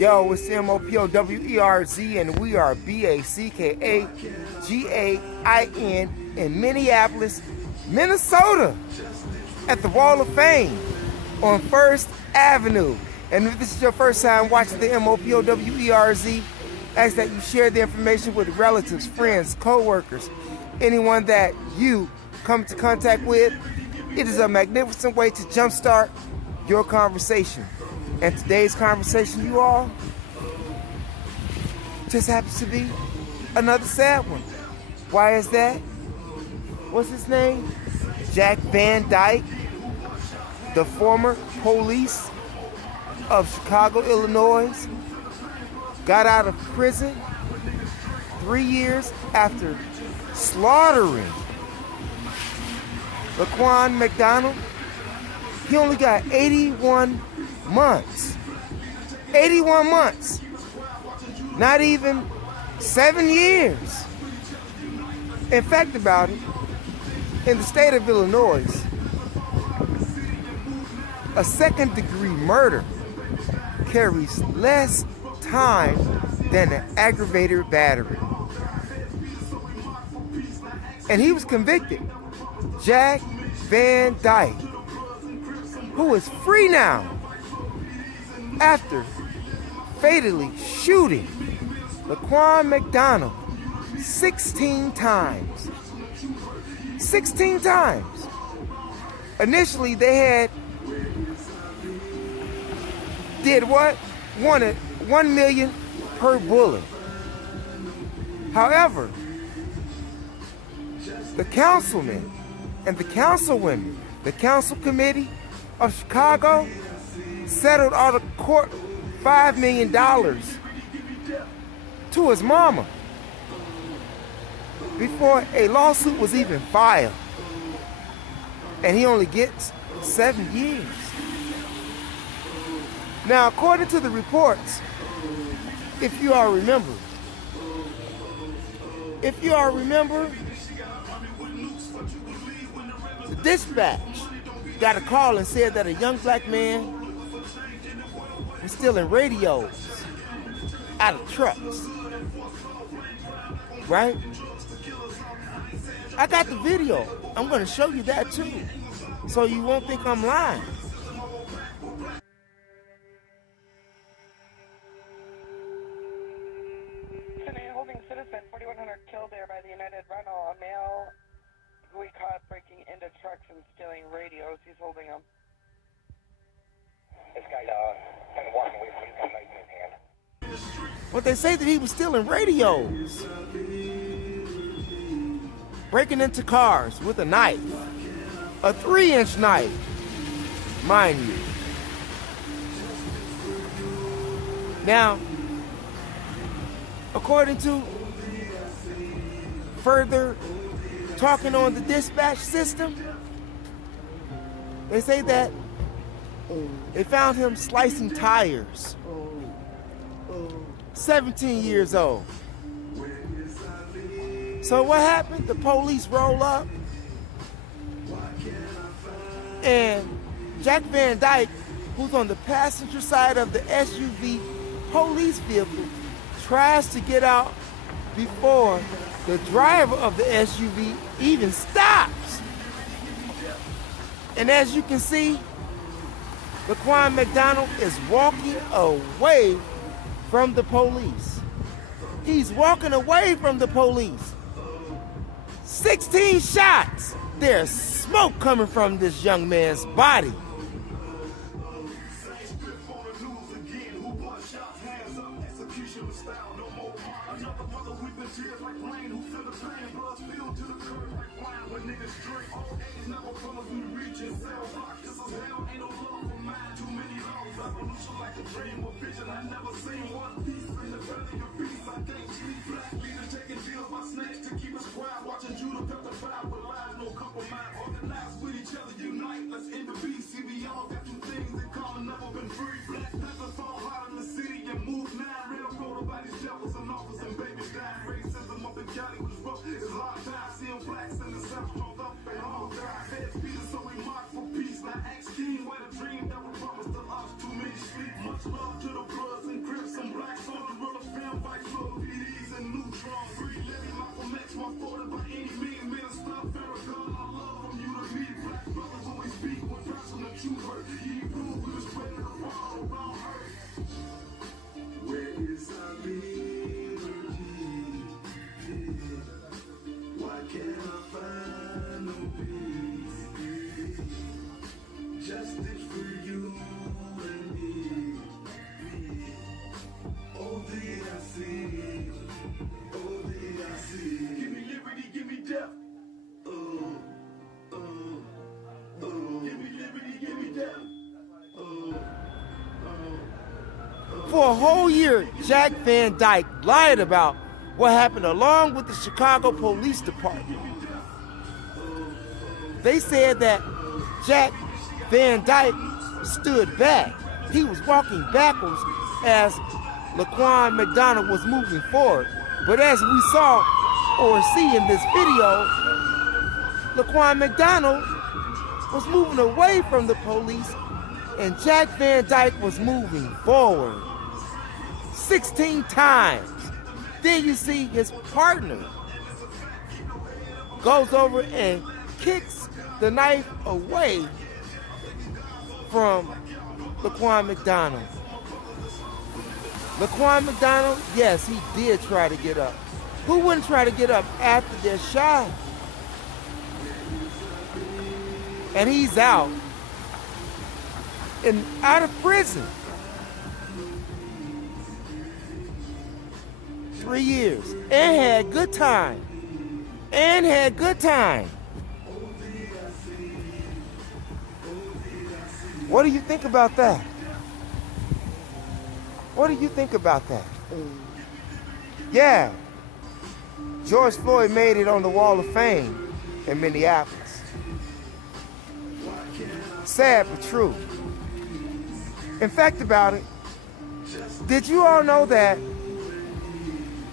Yo, it's MOPOWERZ, and we are BACKAGAIN in Minneapolis, Minnesota, at the Wall of Fame on 1st Avenue. And if this is your first time watching the MOPOWERZ, ask that you share the information with relatives, friends, co-workers, anyone that you come into contact with. It is a magnificent way to jumpstart your conversation. And today's conversation, you all, just happens to be another sad one. Why is that? What's his name? Jack Van Dyke, the former police of Chicago, Illinois, got out of prison 3 years after slaughtering Laquan McDonald. He only got 81 months. 81 months. Not even 7 years. In fact about it, in the state of Illinois, a second-degree murder carries less time than an aggravated battery. And he was convicted. Jack Van Dyke, who is free now after fatally shooting Laquan McDonald 16 times. 16 times. Initially, they did what? Wanted $1 million per bullet. However, the councilmen and the councilwomen, the council committee of Chicago, settled out of court $5 million to his mama before a lawsuit was even filed. And he only gets 7 years. Now, according to the reports, if you all remember, the dispatch got a call and said that a young black man was stealing radios out of trucks. Right? I got the video. I'm going to show you that too, so you won't think I'm lying. Holding citizen, 4100 killed there by the United Rental, a male who he caught breaking into trucks and stealing radios. He's holding them. This guy kind of walking away from him, got a knife in his hand. But they say that he was stealing radios, breaking into cars with a knife, a 3-inch knife, mind you. Now, according to further talking on the dispatch system, they say that they found him slicing tires. 17 years old. So what happened? The police roll up, and Jack Van Dyke, who's on the passenger side of the SUV police vehicle, tries to get out before the driver of the SUV even stops. And as you can see, Laquan McDonald is walking away from the police. He's walking away from the police. 16 shots. There's smoke coming from this young man's body. Much love to the Bloods and Crips. For a whole year, Jack Van Dyke lied about what happened along with the Chicago Police Department. They said that Jack Van Dyke stood back. He was walking backwards as Laquan McDonald was moving forward. But as we saw or see in this video, Laquan McDonald was moving away from the police and Jack Van Dyke was moving forward 16 times. Then you see his partner goes over and kicks the knife away from Laquan McDonald. Laquan McDonald, yes, he did try to get up. Who wouldn't try to get up after they're shot? And he's out of prison. 3 years and had good time. What do you think about that? Yeah, George Floyd made it on the Wall of Fame in Minneapolis. Sad but true. In fact about it, did you all know that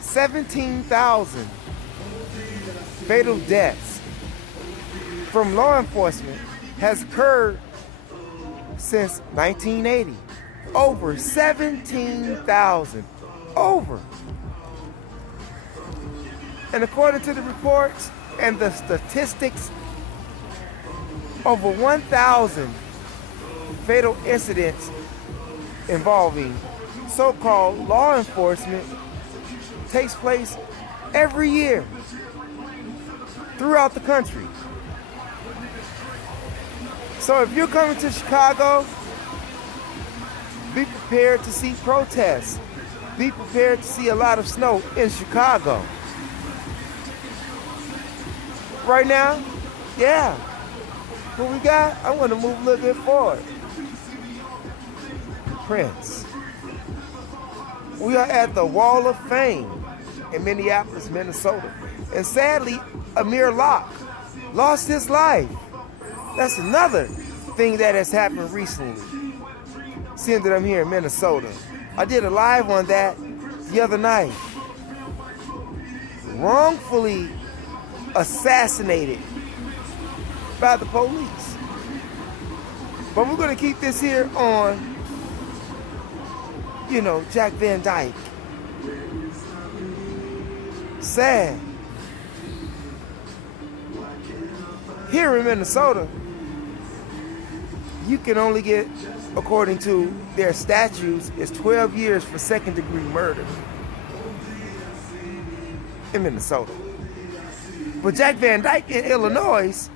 17,000 fatal deaths from law enforcement has occurred since 1980? Over 17,000. Over. And according to the reports and the statistics, over 1,000 fatal incidents involving so-called law enforcement takes place every year throughout the country. So if you're coming to Chicago, be prepared to see protests. Be prepared to see a lot of snow in Chicago. Right now, yeah. What we got? I want to move a little bit forward. Prince. We are at the Wall of Fame in Minneapolis, Minnesota. And sadly, Amir Locke lost his life. That's another thing that has happened recently. Seeing that I'm here in Minnesota. I did a live on that the other night. Wrongfully assassinated by the police. But we're going to keep this here on, Jack Van Dyke. Sad. Here in Minnesota, you can only get, according to their statutes, is 12 years for second-degree murder in Minnesota. But Jack Van Dyke in Illinois,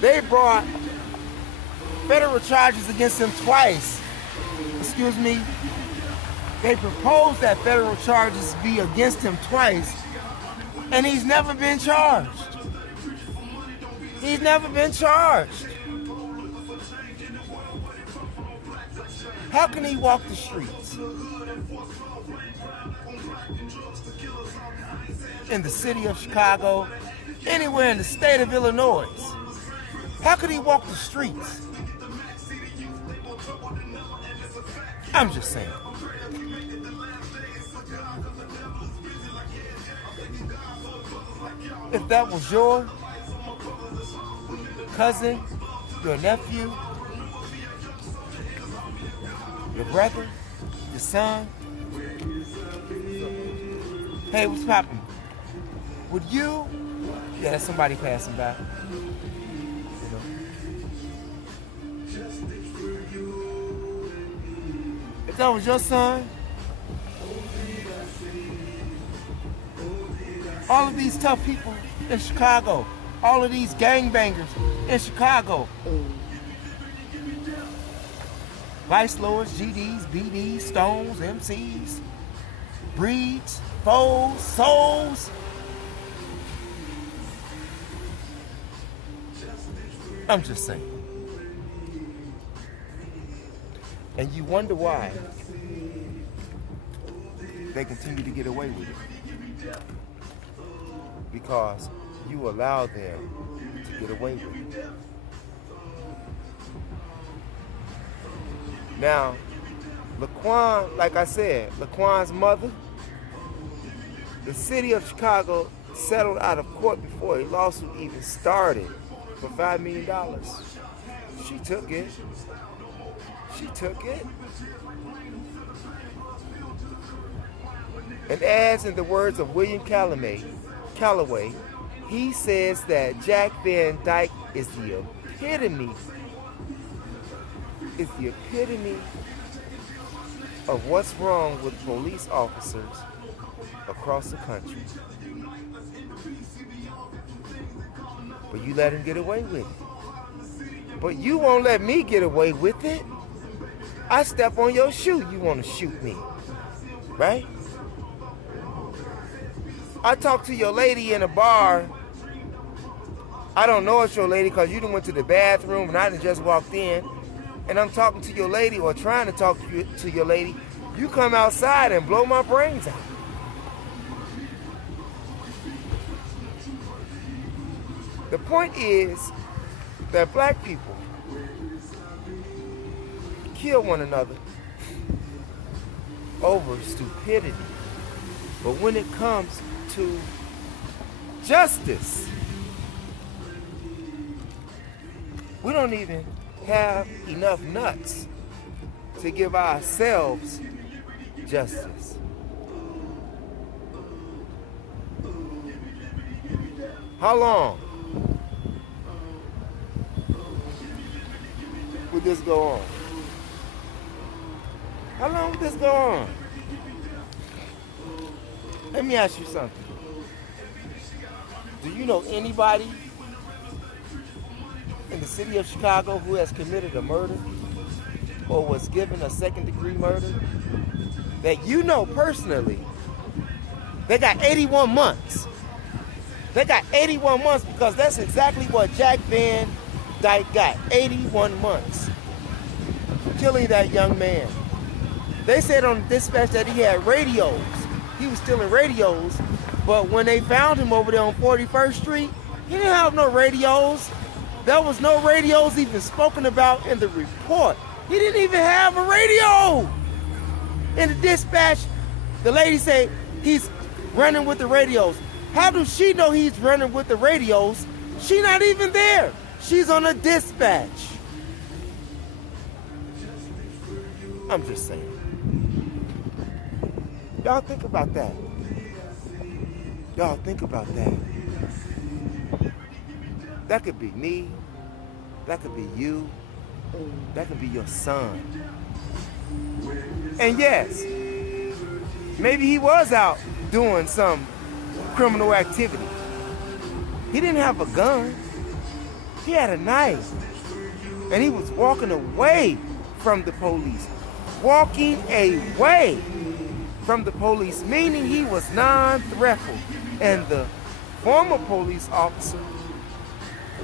they brought federal charges against him twice. They proposed that federal charges be against him twice, and he's never been charged. How can he walk the streets in the city of Chicago, anywhere in the state of Illinois? How could he walk the streets? I'm just saying. If that was your cousin, your nephew, your brother, your son, hey, what's poppin'? Would you? Yeah, that's somebody passing by. If that was your son, all of these tough people in Chicago, all of these gangbangers in Chicago, vice lords, GDs, BDs, Stones, MCs, breeds, foes, souls, I'm just saying. And you wonder why they continue to get away with it. Because you allow them to get away with it. Now, Laquan, like I said, Laquan's mother, the city of Chicago settled out of court before a lawsuit even started for $5 million. She took it. She took it. And as in the words of William Calloway, he says that Jack Van Dyke is the epitome of what's wrong with police officers across the country. But you let him get away with it. But you won't let me get away with it. I step on your shoe, you want to shoot me. Right? I talk to your lady in a bar. I don't know it's your lady because you done went to the bathroom and I done just walked in. And I'm talking to your lady or trying to talk to your lady. You come outside and blow my brains out. The point is that black people kill one another over stupidity. But when it comes to justice, we don't even have enough nuts to give ourselves justice. How long would this go on? How long would this go on? Let me ask you something. Do you know anybody in the city of Chicago who has committed a murder or was given a second-degree murder that you know personally? They got 81 months. They got 81 months because that's exactly what Jack Van Dyke got. 81 months for killing that young man. They said on the dispatch that he had radios. He was stealing radios, but when they found him over there on 41st Street, he didn't have no radios. There was no radios even spoken about in the report. He didn't even have a radio. In the dispatch, the lady said he's running with the radios. How does she know he's running with the radios? She's not even there. She's on a dispatch. I'm just saying. Y'all think about that. Y'all think about that. That could be me. That could be you. That could be your son. And yes, maybe he was out doing some criminal activity. He didn't have a gun. He had a knife. And he was walking away from the police. Walking away from the police, meaning he was non-threatful. And the former police officer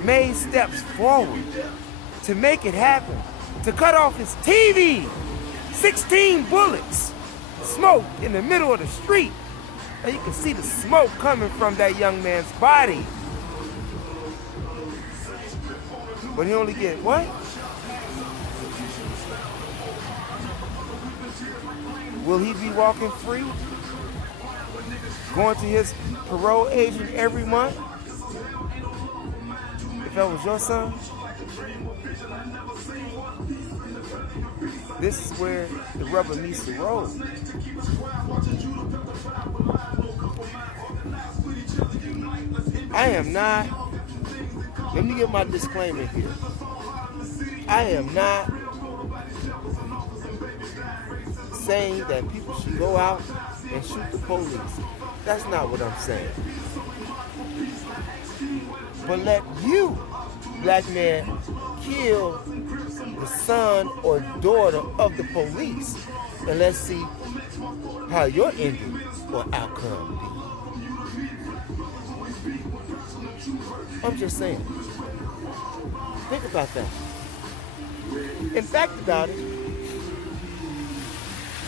made steps forward to make it happen, to cut off his TV. 16 bullets, smoke in the middle of the street. And you can see the smoke coming from that young man's body. But he only get what? Will he be walking free? Going to his parole agent every month? If that was your son? This is where the rubber meets the road. I am not, let me give my disclaimer here. I am not saying that people should go out and shoot the police. That's not what I'm saying. But let you, black man, kill the son or daughter of the police, and let's see how your ending or outcome be. I'm just saying. Think about that. In fact about it,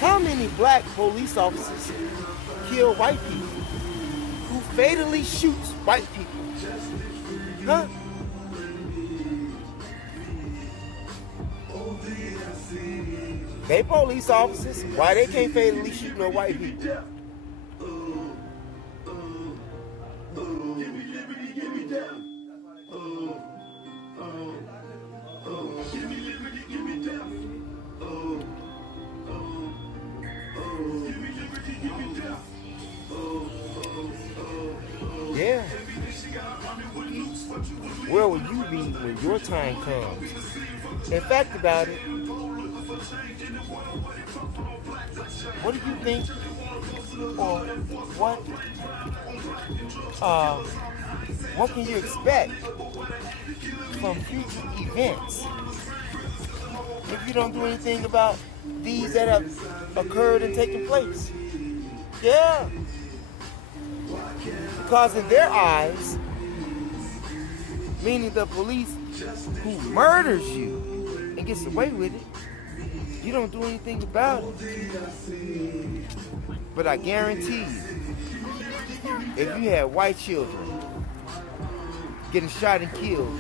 how many black police officers kill white people? Who fatally shoots white people? Huh? They police officers. Why they can't fatally shoot no white people? Yeah. Where will you be when your time comes? In fact about it, what do you think, or what can you expect from future events if you don't do anything about these that have occurred and taken place? Yeah. Because in their eyes, meaning the police who murders you and gets away with it, you don't do anything about it. But I guarantee you, if you had white children getting shot and killed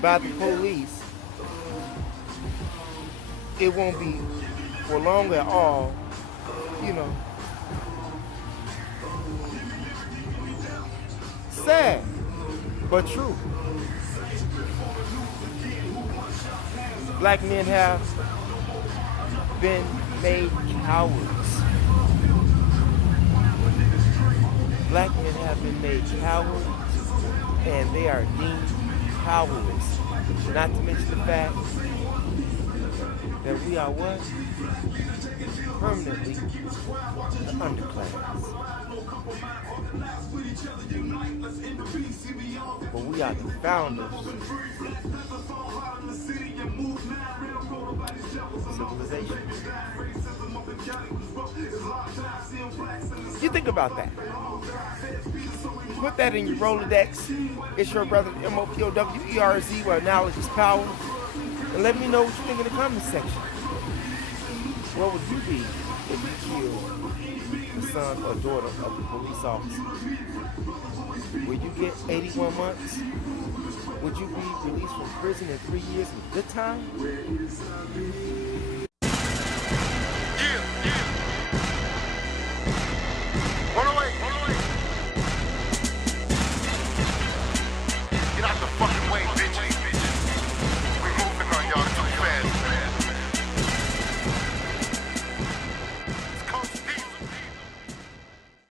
by the police, it won't be for long at all, you know. Sad, but true. Black men have been made cowards. Black men have been made cowards, and they are deemed cowards. Not to mention the fact that we are what? Permanently the underclass. But we are the founders of civilization. You think about that. Put that in your Rolodex. It's your brother, MOPOWERZ, where knowledge is power. And let me know what you think in the comment section. What would you be if you killed the son or daughter of a police officer? Would you get 81 months? Would you be released from prison in 3 years with good time?